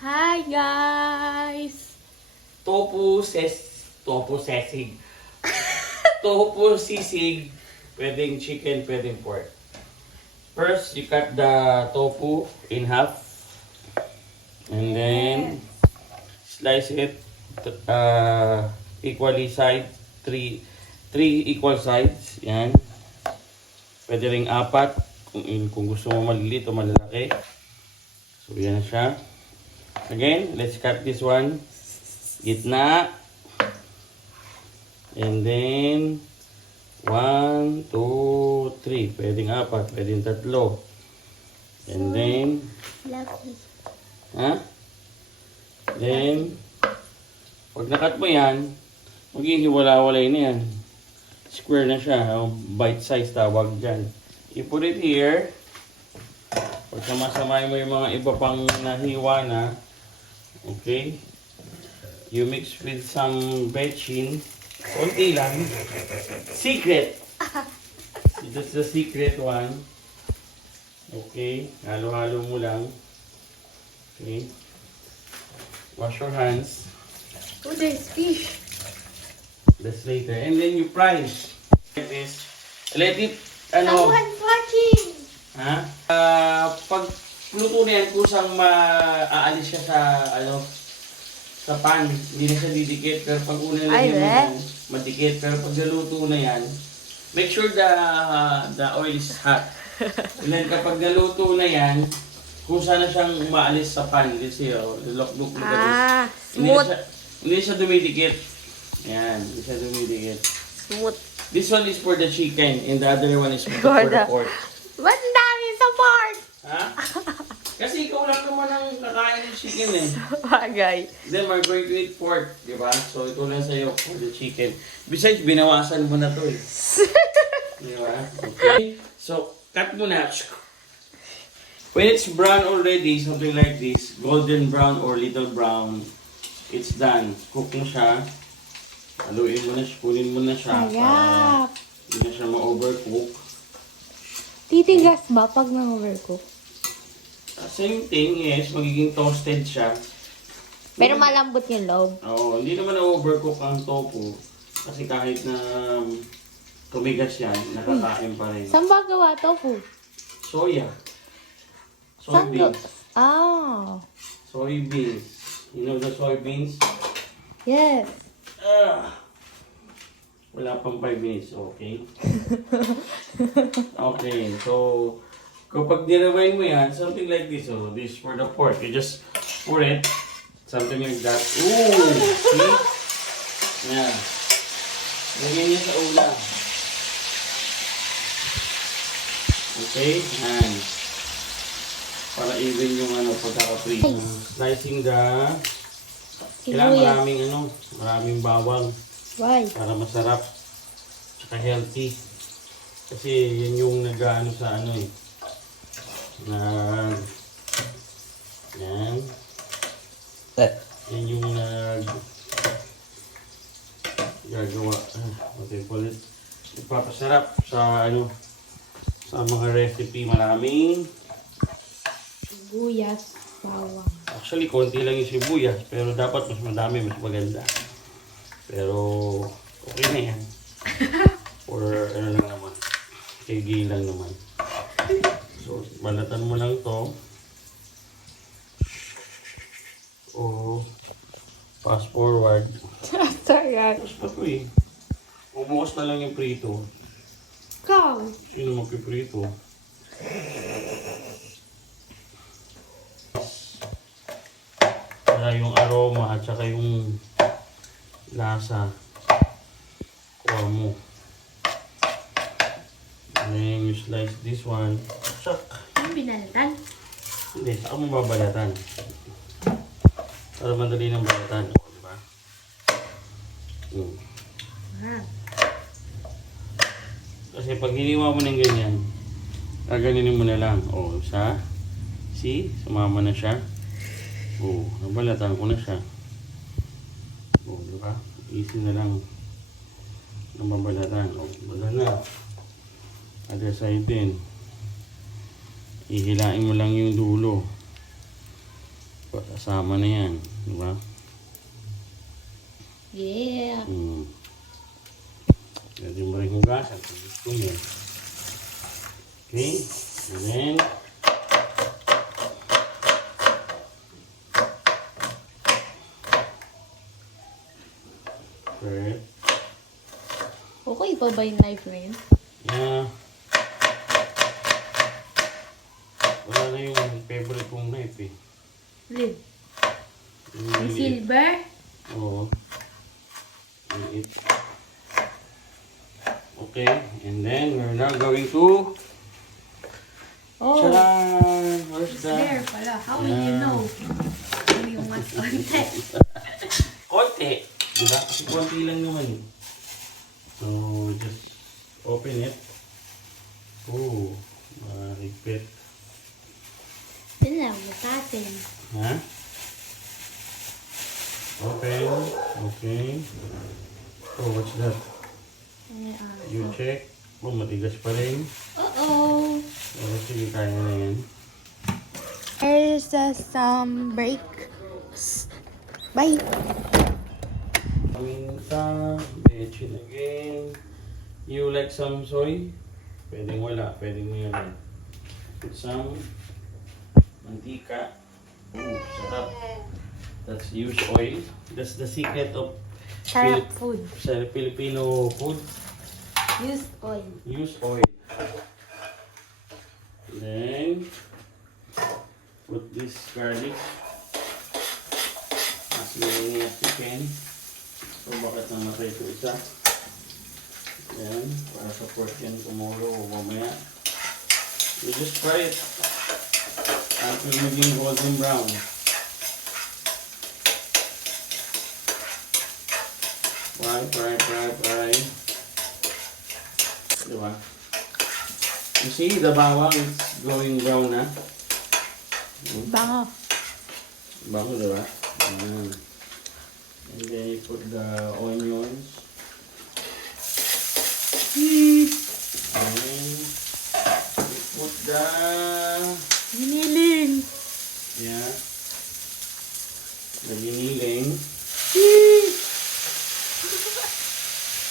Hi guys! Tofu sesig. Tofu sisig. Pwedeng chicken, pwedeng pork. First, you cut the tofu in half. And then, slice it equally side. Three equal sides. Yan. Pwede ring apat. Kung gusto mo maliliit o malalaki. So, yan na siya. Again, let's cut this one. Gitna. And then, 1, 2, 3. Pwedeng apat, pwedeng tatlo. And then, Lucky. Then, pag nakat mo yan, maghihiwala-walay na yan. Square na siya. Bite size tawag dyan. You put it here. Pag samasamahin mo yung mga iba pang nahiwa na, okay? You mix with some bechin. Kunti lang. Secret! That's the secret one. Okay. Halo-halo mo lang. Okay. Wash your hands. Oh, there's fish. That's later. And then you fry. Like this. Let it, Someone's watching! Ha? Pag luto na yan, kusang maaalis siya sa, sa pan. Hindi na siya didikit. Pero pag una na yan, madikit. Pero pag naluto na yan, make sure the oil is hot. And then kapag naluto na yan, kusa na siyang umaalis sa pan. Kasi, look at this. Smooth. Hindi siya dumidikit. Yan, hindi siya dumidikit. Smooth. This one is for the chicken and the other one is for the pork. Ba't ang dami sa pork? Ha? Kasi ikaw lang naman ang kakain ng chicken eh. Bagay. Then we're going to eat pork, di ba? So ito lang sa'yo for the chicken. Besides, binawasan mo na to eh. Di ba? Okay. So, cut mo na. When it's brown already, something like this, golden brown or little brown, it's done. Cook na siya. Haluin mo na siya, kunin mo na siya. Para hindi na siya ma-overcook. Titigas ba pag na-overcook? Same thing, yes. Magiging toasted siya. Pero malambot yung loob. Oo, hindi naman na-overcook ang tofu. Kasi kahit na tumigas yan, nakakain pa rin. Saan ba gawa tofu? Soya. Saan Soybeans. Soybeans. You know the soybeans? Yes. Wala pang 5 minutes, okay? Okay, so kapag nirewind mo yan, something like this, this for the pork. You just pour it, something like that. Ooh! See? Yeah. Lagyan niya sa ulam. Okay? And para even yung pagkaka-free. Slicing the kailangan maraming bawang. Why? Para masarap. Tsaka healthy. Kasi yan yung nag-ano sa yan. Yan yung gagawa. What do you call it? Ipapasarap sa sa mga recipe. Maraming Sibuyas, bawang. actually, konti lang yung sibuyas. Pero dapat mas madami, mas maganda. Pero, okay na yan. Or, lang naman. Kigi lang naman. So, balatan mo lang to. O, fast forward. Sorry. Tapos pa to eh. Umuos na lang yung prito. Ikaw. Sino magpiprito? Para yung aroma at saka yung lasa. Kuha mo. And then you slice this one. Sak. Ang binalatan? Hindi, saka mo babalatan. Para madali ng balatan. O, diba? Kasi pag hiniwa mo ng ganyan, gaganinin mo na lang. O, isa. See? Sumama na siya. O, nabalatan ko na siya. O, diba? Easy na lang. Nababalatan. O, wala na. Other side din. Ihilain mo lang yung dulo. Kasama na yan. Diba? Yeah. Pwede mo rin hugasan kung gusto mo. Okay? And then, first, Okay pa ba yung knife rin? yeah. Wala na yung favorite kong knife eh. Red. Yung May maliit. silver? Oo. Maliit. Okay, and then we're now going to... Oh. Charan! Where's It's there that? pala. How will you know? Ano yung mas konti? Konti. Diba? Kasi konti lang naman. So, just open it. Oh, mahigpit. Yun lang, matatin. Ha? Open. Okay. Oh, what's that? You check. Oh, matigas pa rin. Uh-oh. Oh, sige, kaya na yan. There's some break. Bye. Paminta. Bechin again. You like some soy? Pwedeng wala. Pwedeng meron. Put some mantika. Ooh, sarap. That's used oil. That's the secret of Sarap food. sa Filipino food. Use oil. Use oil. Then, put this garlic. As many as you can. So, bakit namatay ito isa? Yan, para sa pork yan tomorrow o mamaya. You just fry it until maging golden brown. Fry. Diba? You see, the bawang is going brown na. Bango. Bango, diba? Ayan. And then you put the onions. And you put the... Giniling. Yeah. The giniling.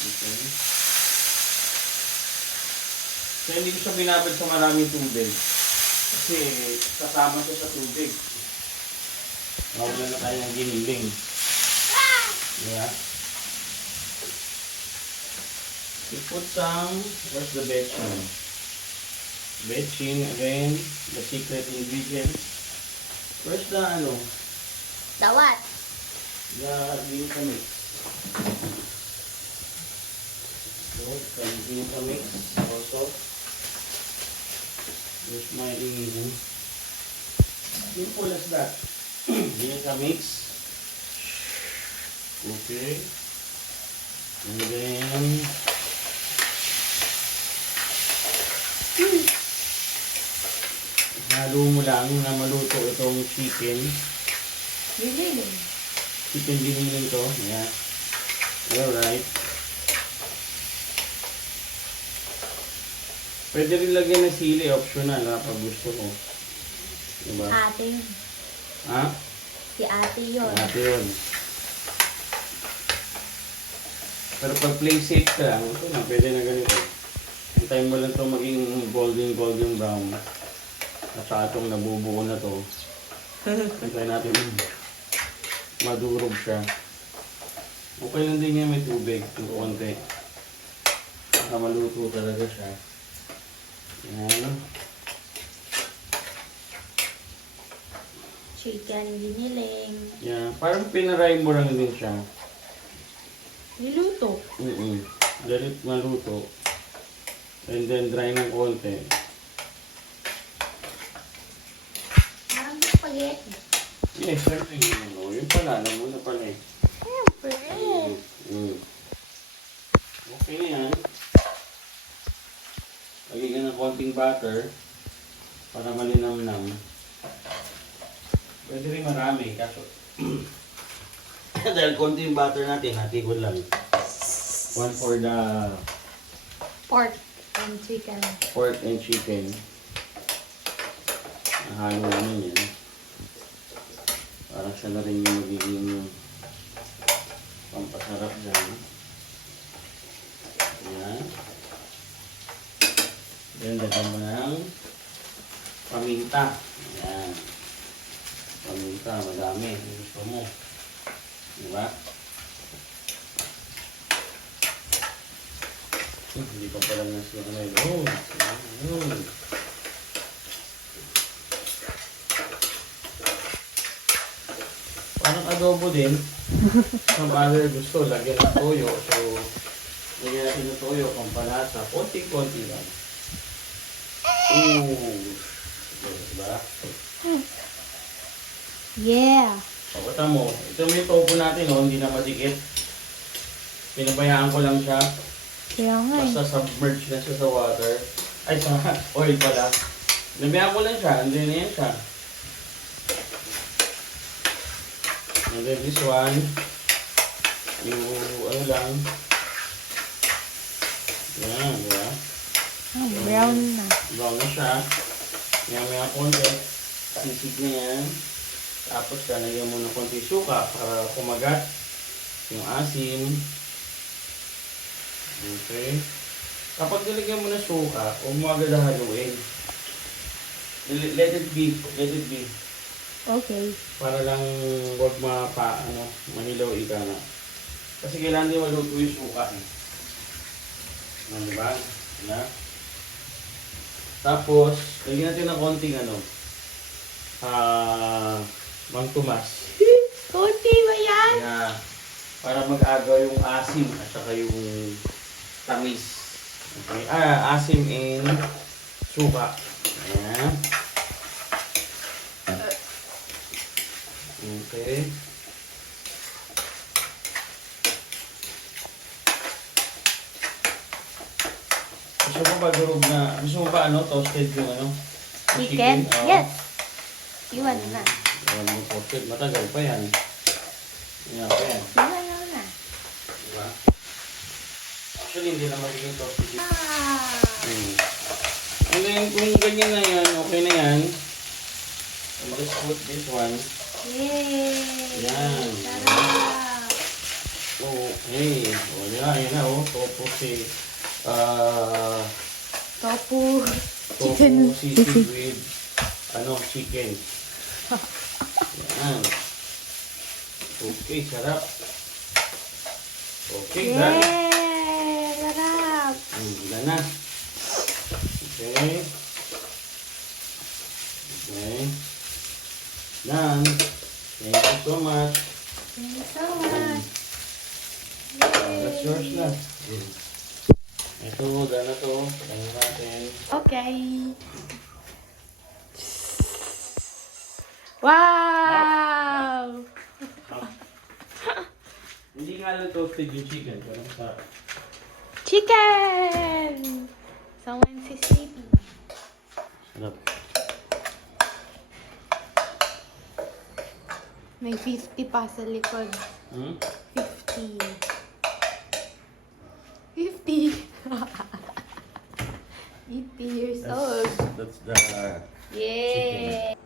Okay. So, hindi ko siya binabad sa maraming tubig. Kasi, kasama siya sa tubig. Mawala na tayo ng giniling. Yeah. You put some, where's the bechin? Bechin, again, the secret ingredient. Where's the, The what? the Vitamix? So, some Vitamix also. Here's my ingredient. Simple as that. Vitamix. Okay. And then halo mo lang na maluto itong chicken. Giniling. Chicken giniling to. Yeah. Alright. Pwede rin lagyan ng sili, optional ha, pag gusto mo. Diba? Ate yun. Ha? Si ate yun. Ate yun. Pero pag play safe ka lang, ito na, pwede na ganito. Antayin mo lang ito maging golden brown. At saka itong nabubuo na to. Antayin natin madurog siya. Okay lang din yan may tubig, yung konti. Para maluto talaga siya. Yan. Chicken giniling. Yan. Parang pinaray mo lang din siya. Niluto. Let it maluto. And then dry ng konti. Parang spaghetti. Yes, syempre yun. Yung pala, alam mo na pala eh. Siyempre. Okay na yan. Lagyan ka ng konting butter para malinamnam. Pwede rin marami, kaso dahil konti yung butter natin, hatikod lang. One for the Pork and chicken. pork and chicken. Nahalo naman yan. Parang siya na rin yung magiging pampasarap dyan. Ayan. Then, lagyan mo ng paminta. Ayan. Paminta, madami. Yung gusto mo. Diba? Hindi pa pala nasa yun. Ayun. Parang adobo din. Some other gusto, lagyan ng toyo. So, lagyan natin ng toyo, pampalasa. Konti-konti lang. Ooh. Diba? Yeah. Pakita mo. Ito may tofu natin, oh, hindi na madikit. Pinabayaan ko lang siya. Kaya nga eh. Basta submerge na siya sa water. Ay, sa oil pala. Pinabayaan ko lang siya. Hindi na yan siya. And then this one, yung ano lang. Yan, diba? Oh, brown na. Brown na siya. Maya konti. Sisig na yan. Tapos lalagyan mo ng konti suka para kumagat yung asim. Okay. Kapag nilagyan mo ng suka, huwag mo agad haluin. Let it be. Let it be. Okay. Para lang huwag manilaw ika na. Kasi kailangan din maluto yung suka. Diba? Diba? Tapos, lagyan natin ng konting Mang Tomas. Konti ba yan? Kaya, para mag-agaw yung asim at saka yung tamis. Okay? Asim and suka. Ayan. Okay. Gusto mo ba toasted yung Chicken? Oo. Yes. Iwan na. Iwan mo toasted. Matagal pa yan. Yan pa yan. Iwan na. Diba? Actually, hindi na magiging toasted yun. And then, kung ganyan na yan, okay na yan. And just put this one. Yay! Yan. Sarap! Okay. O, yan na, Tofu si... Tofu. tofu Chicken. sisig with chicken. Yan. Okay, sarap. Okay, done. Yay! Sarap! Ilan na. Okay. Okay. Done. Thank you so much. Thank you so much. That's yours na. Ito, done na to. Patayin natin. Okay. Wow! Hindi nga lang toasted yung chicken. Pero sa... Chicken! Someone says sleepy. Sarap. May 50 pa sa likod. 50. 50. 80 years old. That's the... Yay!